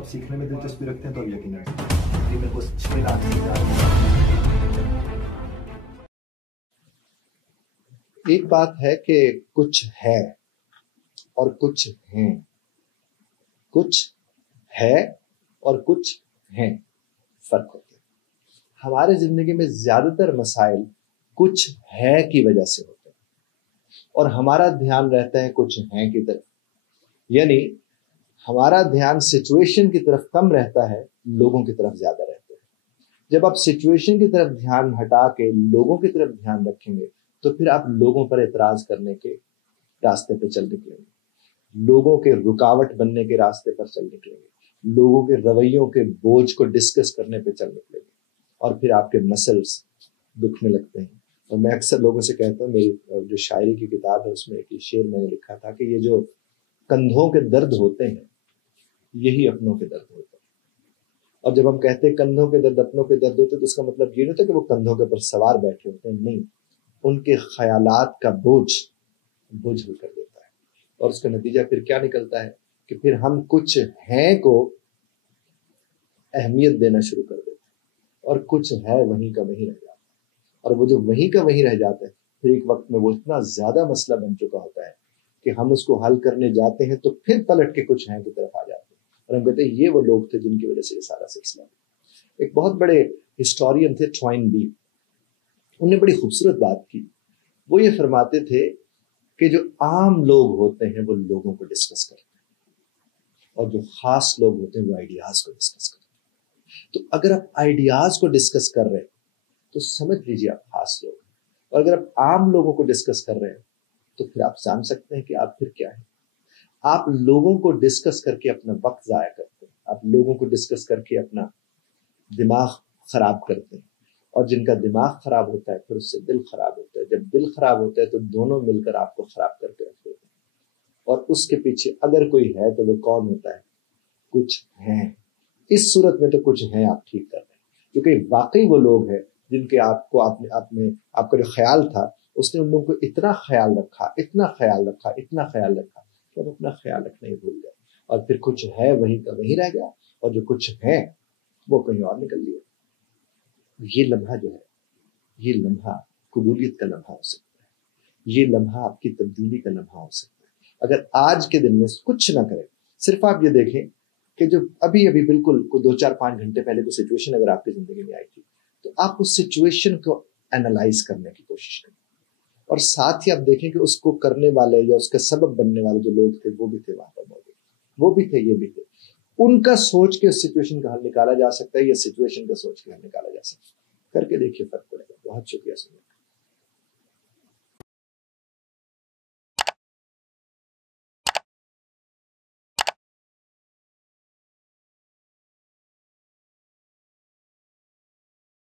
आप सीखने में दिलचस्पी रखते हैं तो अब यकीनन मेरे को 6 लाख एक बात है कि कुछ है और कुछ हैं, कुछ है और कुछ हैं, फर्क होता है। हमारे जिंदगी में ज्यादातर मसाइल कुछ है की वजह से होते हैं और हमारा ध्यान रहता है कुछ है की तरफ, यानी हमारा ध्यान सिचुएशन की तरफ कम रहता है, लोगों की तरफ ज्यादा रहता है। जब आप सिचुएशन की तरफ ध्यान हटा के लोगों की तरफ ध्यान रखेंगे तो फिर आप लोगों पर एतराज करने के रास्ते पर चल निकलेंगे, लोगों के रुकावट बनने के रास्ते पर चल निकलेंगे, लोगों के रवैयों के बोझ को डिस्कस करने पे चल निकलेंगे और फिर आपके मसल्स दुखने लगते हैं। और मैं अक्सर लोगों से कहता हूँ, मेरी जो शायरी की किताब है उसमें एक शेर मैंने लिखा था कि ये जो कंधों के दर्द होते हैं यही अपनों के दर्द होते हैं। और जब हम कहते हैं कंधों के दर्द अपनों के दर्द होते हैं तो उसका मतलब ये नहीं होता कि वो कंधों के ऊपर सवार बैठे होते हैं, नहीं, उनके ख्यालात का बोझ हल कर देता है। और उसका नतीजा फिर क्या निकलता है कि फिर हम कुछ हैं को अहमियत देना शुरू कर देते हैं और कुछ है वहीं का वहीं रह जाता है। और वो जो वहीं का वहीं रह जाता है फिर एक वक्त में वो इतना ज्यादा मसला बन चुका होता है कि हम उसको हल करने जाते हैं तो फिर पलट के कुछ हैं की तरफ आ जाते हैं और हम कहते हैं ये वो लोग थे जिनकी वजह से ये सारा सिलसिला। एक बहुत बड़े हिस्टोरियन थे ट्वाइनबी, उन्होंने बड़ी खूबसूरत बात की। वो ये फरमाते थे कि जो आम लोग होते हैं वो लोगों को डिस्कस करते हैं और जो खास लोग होते हैं वो आइडियाज को डिस्कस करते हैं। तो अगर आप आइडियाज को डिस्कस कर रहे हैं तो समझ लीजिए आप खास लोग हैं, और अगर आप आम लोगों को डिस्कस कर रहे हैं तो फिर आप जान सकते हैं कि आप फिर क्या है। आप लोगों को डिस्कस करके अपना वक्त जाया करते हैं, आप लोगों को डिस्कस करके अपना दिमाग खराब करते हैं, और जिनका दिमाग खराब होता है फिर उससे दिल खराब होता है। जब दिल खराब होता है तो दोनों मिलकर आपको खराब करके रख देते हैं। और उसके पीछे अगर कोई है तो वो कौन होता है? कुछ है। इस सूरत में तो कुछ है आप ठीक कर रहे हैं, क्योंकि वाकई वो लोग हैं जिनके आपको आपने आपका जो ख्याल था उसने उन लोगों को इतना ख्याल रखा, इतना ख्याल रखा, इतना ख्याल रखा कि वो अपना ख्याल रखना ही भूल गए और फिर कुछ है वहीं का वहीं रह गया और जो कुछ है वो कहीं और निकल लिया। ये लम्हा जो है, ये लम्हा कबूलियत का लम्हा हो सकता है, ये लम्हा आपकी तब्दीली का लम्हा हो सकता है। अगर आज के दिन में कुछ ना करें, सिर्फ आप ये देखें कि जो अभी अभी बिल्कुल 2-4-5 घंटे पहले कोई सिचुएशन अगर आपकी जिंदगी में आई थी तो आप उस सिचुएशन को एनालाइज करने की कोशिश करें और साथ ही आप देखें कि उसको करने वाले या उसका सबब बनने वाले जो लोग थे वो भी थे वहां पर मौजूद, वो भी थे, ये भी थे। उनका सोच के उस सिचुएशन का हल निकाला जा सकता है या सिचुएशन का सोच के हल निकाला जा सकता है। करके देखिए, फर्क पड़ेगा। बहुत शुक्रिया सुनिए।